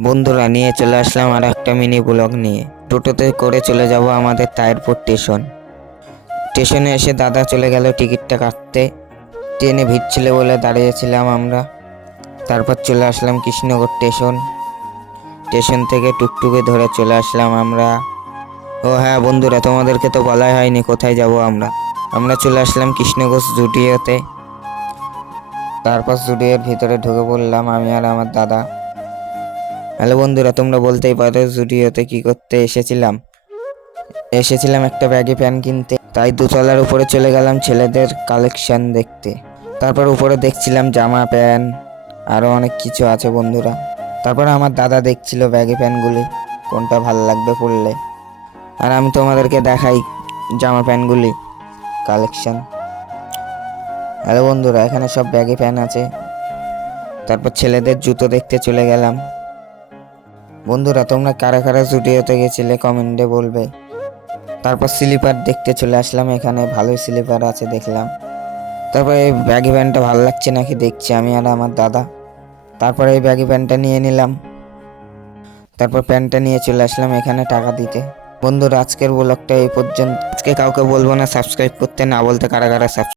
বন্ধুরা নিয়ে চলে আসলাম আর একটা মিনি ব্লগ নিয়ে। টোটোতে করে চলে যাব আমাদের তায়েরপুর স্টেশনে এসে দাদা চলে গেল টিকিটটা কাটতে। ট্রেনে ভিড় ছিল বলে দাঁড়িয়েছিলাম আমরা। তারপর চলে আসলাম কৃষ্ণনগর স্টেশন থেকে টুকটুকে ধরে চলে আসলাম আমরা। ও হ্যাঁ বন্ধুরা, তোমাদেরকে তো বলাই হয়নি কোথায় যাব আমরা। আমরা চলে আসলাম কৃষ্ণনগর জুডিওতে। তারপর জুডিওর ভিতরে ঢুকে পড়লাম আমি আর আমার দাদা। হ্যালো বন্ধুরা, তোমরা বলতেই পারো জুডিওতে কি করতে এসেছিলাম একটা ব্যাগি প্যান্ট কিনতে। তাই দোতলার উপরে চলে গেলাম ছেলেদের কালেকশন দেখতে। তারপর উপরে দেখছিলাম জামা প্যান্ট, আরও অনেক কিছু আছে বন্ধুরা। তারপর আমার দাদা দেখছিল ব্যাগি প্যান্টগুলি কোনটা ভালো লাগবে পরলে, আর আমি তোমাদেরকে দেখাই জামা প্যান্টগুলি কালেকশন। হ্যালো বন্ধুরা, এখানে সব ব্যাগি প্যান্ট আছে। তারপর ছেলেদের জুতো দেখতে চলে গেলাম। বন্ধুরা, তোমরা কারা কারা জুডিওতে গেছিলে কমেন্টে বলবে। তারপর স্লিপার দেখতে চলে আসলাম, এখানে ভালোই স্লিপার আছে দেখলাম। তারপর এই ব্যাগি প্যান্টটা ভালো লাগছে নাকি দেখছি আমি আর আমার দাদা। তারপর এই ব্যাগি প্যান্টটা নিয়ে নিলাম। তারপর প্যান্টটা নিয়ে চলে আসলাম এখানে টাকা দিতে। বন্ধুরা, আজকের ব্লগটা এই পর্যন্ত। আজকে কাউকে বলবো না সাবস্ক্রাইব করতে, না বলতে কারা কারা সাবস্ক্রাইব